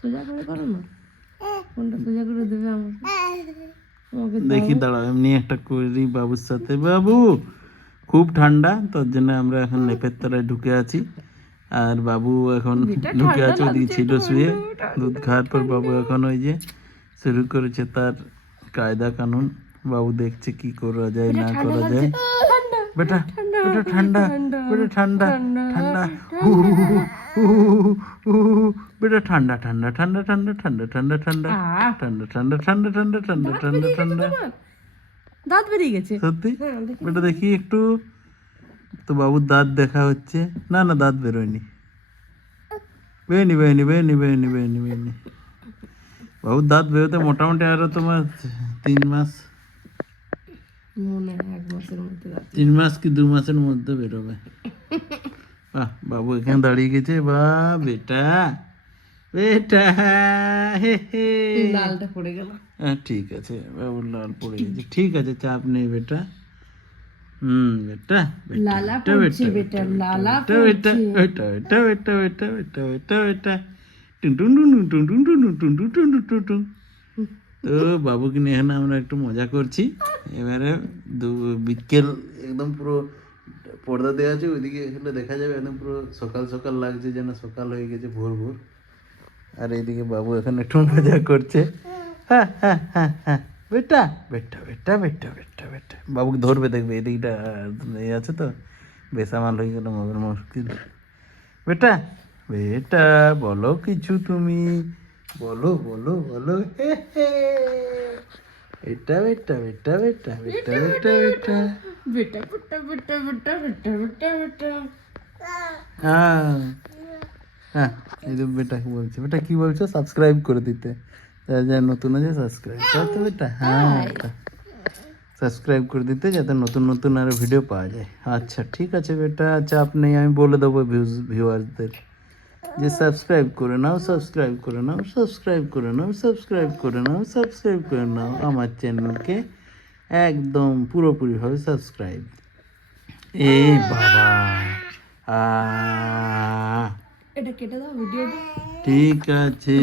সোজা করে করো না, ফোনটা সোজা করে দেবে আমাকে দেখি দাঁড়াও এমনি একটা করি বাবুর সাথে। বাবু খুব ঠান্ডা, তার জন্য আমরা এখন লেপের তলায় ঢুকে আছি, আর বাবু এখন ঢুকে আছে ওদিকে ছিল শুয়ে। দুধ খাওয়ার পর বাবু এখন ওই যে শুরু করেছে তার কায়দা কানুন। বাবু দেখছে কি করা যায় না করা যায়। বেটা বেটা ঠান্ডা, বেটা ঠান্ডা ঠান্ডা, হু হু হু হু হু, বেটা ঠান্ডা ঠান্ডা ঠান্ডা ঠান্ডা ঠান্ডা ঠান্ডা ঠান্ডা ঠান্ডা ঠান্ডা ঠান্ডা ঠান্ডা ঠান্ডা ঠান্ডা ঠান্ডা। দাঁত বেরিয়ে গেছে সত্যি? বেটা দেখি একটু। তো বাবুর দাঁত দেখা হচ্ছে। না না দাঁত বেরোয়নি, বেরোয়নি বেরোয়নি বেরোয়নি বেরোয়নি বেরোয়নি বেরোয়নি। বাবুর দাঁত বেরোতে মোটামুটি আরো তোমার 3 মাস, মনে হয় 1 মাসের মধ্যে 3 মাস কি 2 মাসের মধ্যে বেরোবে। বাহ, বাবু এখানে দাঁড়িয়ে গেছে। বাহ বেটা বেটা, হে হে। লালটা পড়ে গেল। হ্যাঁ ঠিক আছে, বাবুর লাল পড়ে গেছে, ঠিক আছে চাপ নেই বেটা। বেটা লালা পড়ছে বেটা, লালা বেটা বেটা বেটা বেটা বেটা বেটা বেটা বেটা বেটা টুন টুন টুন টুন টুন টুন টুন টুন টুন টুন টুন টুন। তো বাবুকে নিয়ে এখানে আমরা একটু মজা করছি। এবারে বিকেল একদম পুরো পর্দা দেওয়া আছে, ওইদিকে এখানে দেখা যাবে একদম পুরো সকাল সকাল লাগছে, যেন সকাল হয়ে গেছে, ভোর ভোর। আর এইদিকে বাবু এখানে একটু মজা করছে। হ্যাঁ হ্যাঁ হ্যাঁ হ্যাঁ বেটা বেটা বেটা বেটা বেটা বেটা। বাবুকে ধরবে দেখবে, এদিকটা এই আছে তো, বেসামাল হয়ে গেল মগের মুশকিল। বেটা বেটা বলো কিছু তুমি, বলো বলো বলো, হে হে। বেটা বেটা বেটা বেটা বেটা বেটা বেটা বেটা বেটা বেটা বেটা বেটা বেটা বেটা। হ্যাঁ হ্যাঁ, এই তো বেটা কি বলছে, বেটা কি বলছো? সাবস্ক্রাইব করে দিতে, যা নতুন আছে সাবস্ক্রাইব করতে বেটা। হ্যাঁ সাবস্ক্রাইব করে দিতে, যাতে নতুন নতুন আরো ভিডিও পাওয়া যায়। আচ্ছা ঠিক আছে বেটা, চাপ নেই, আমি বলে দেবো ভিউয়ার্সদের যে সাবস্ক্রাইব করে নাও, সাবস্ক্রাইব করে নাও, সাবস্ক্রাইব করে নাও, সাবস্ক্রাইব করে নাও, সাবস্ক্রাইব করে নাও আমার চ্যানেলকে একদম পুরোপুরিভাবে সাবস্ক্রাইব। এ বাবা, এটা কেটে দাও ভিডিওটা। ঠিক আছে।